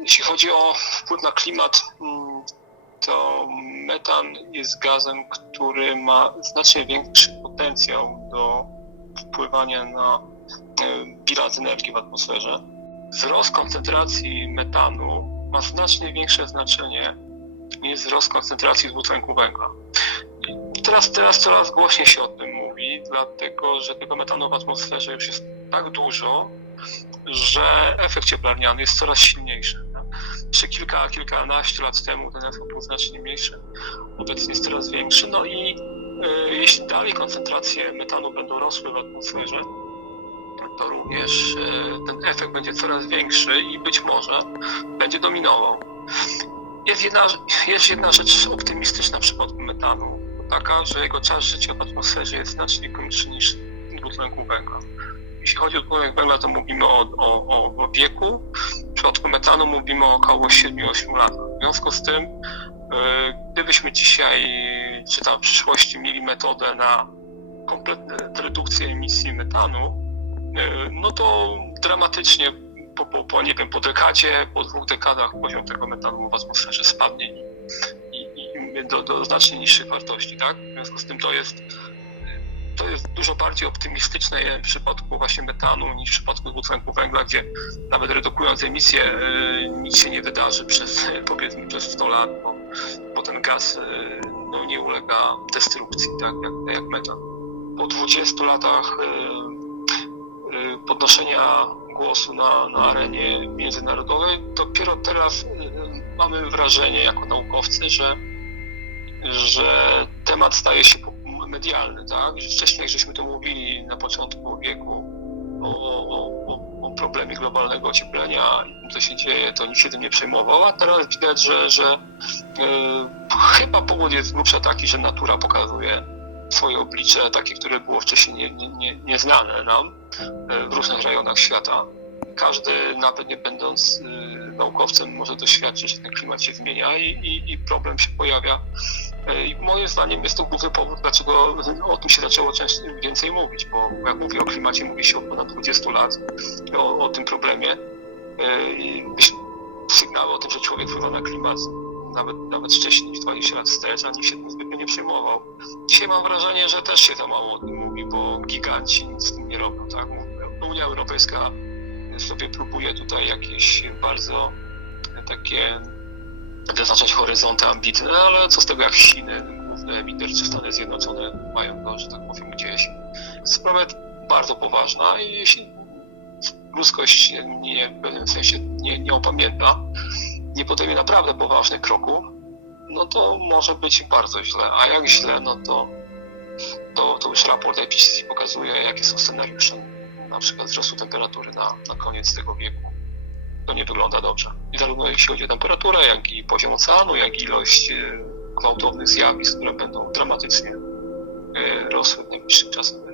Jeśli chodzi o wpływ na klimat, mm, to metan jest gazem, który ma znacznie większy potencjał do wpływania na e, bilans energii w atmosferze. Wzrost koncentracji metanu ma znacznie większe znaczenie niż wzrost koncentracji dwutlenku węgla. Teraz, teraz coraz głośniej się o tym mówi, dlatego że tego metanu w atmosferze już jest tak dużo, że efekt cieplarniany jest coraz silniejszy. tak? Jeszcze kilka, kilkanaście lat temu ten efekt był znacznie mniejszy, obecnie jest coraz większy. No i e, jeśli dalej koncentracje metanu będą rosły w atmosferze, to również e, ten efekt będzie coraz większy i być może będzie dominował. Jest jedna, jest jedna rzecz optymistyczna w przypadku metanu, taka, że jego czas życia w atmosferze jest znacznie krótszy niż dwutlenku węgla. Jeśli chodzi o dwutlenek węgla, to mówimy o, o, o, wieku. W przypadku metanu mówimy o około 7-8 latach. W związku z tym, e, gdybyśmy dzisiaj, czy tam w przyszłości mieli metodę na kompletną redukcję emisji metanu, e, no to dramatycznie po, po, po, nie wiem, po dekadzie, po dwóch dekadach poziom tego metanu w atmosferze spadnie i, i, i do, do znacznie niższych wartości, tak? W związku z tym to jest to jest dużo bardziej optymistyczne w przypadku właśnie metanu niż w przypadku dwutlenku węgla, gdzie nawet redukując emisję y, nic się nie wydarzy przez powiedzmy przez 100 lat, bo, bo ten gaz y, no, nie ulega destrukcji, tak jak, jak metan. Po 20 latach y, podnoszenia głosu na, na arenie międzynarodowej, dopiero teraz mamy wrażenie jako naukowcy, że, że temat staje się medialny, tak? Wcześniej, jak żeśmy to mówili na początku wieku o, o, o, problemie globalnego ocieplenia i tym, co się dzieje, to nikt się tym nie przejmował, a teraz widać, że, że y, chyba powód jest grubsza taki, że natura pokazuje swoje oblicze, takie, które było wcześniej nie, nie, nie, nieznane nam y, w różnych rejonach świata. Każdy, nawet nie będąc y, naukowcem, może doświadczyć, że ten klimat się zmienia i, i, i problem się pojawia i moim zdaniem jest to główny powód, dlaczego o tym się zaczęło więcej mówić, bo jak mówię o klimacie, mówi się od ponad 20 lat o, o tym problemie. Yy, I sygnały o tym, że człowiek wpływa na klimat nawet, nawet wcześniej niż 20 lat wstecz, a nikt się tym zbytnio nie przejmował. Dzisiaj mam wrażenie, że też się za mało o tym mówi, bo giganci nic z tym nie robią. Tak? Unia Europejska sobie próbuje tutaj jakieś bardzo takie wyznaczać horyzonty ambitne, ale co z tego jak Chiny, główny emiter czy Stany Zjednoczone mają to, że tak powiem, gdzieś. Jest bardzo poważna i jeśli ludzkość nie, w pewnym sensie nie, nie opamięta, nie podejmie naprawdę poważnych kroków, no to może być bardzo źle. A jak źle, no to, to, to już raport IPCC pokazuje, jakie są scenariusze na przykład wzrostu temperatury na, na koniec tego wieku to nie wygląda dobrze. I zarówno jeśli chodzi o temperaturę, jak i poziom oceanu, jak i ilość e, gwałtownych zjawisk, które będą dramatycznie e, rosły w najbliższym czasem.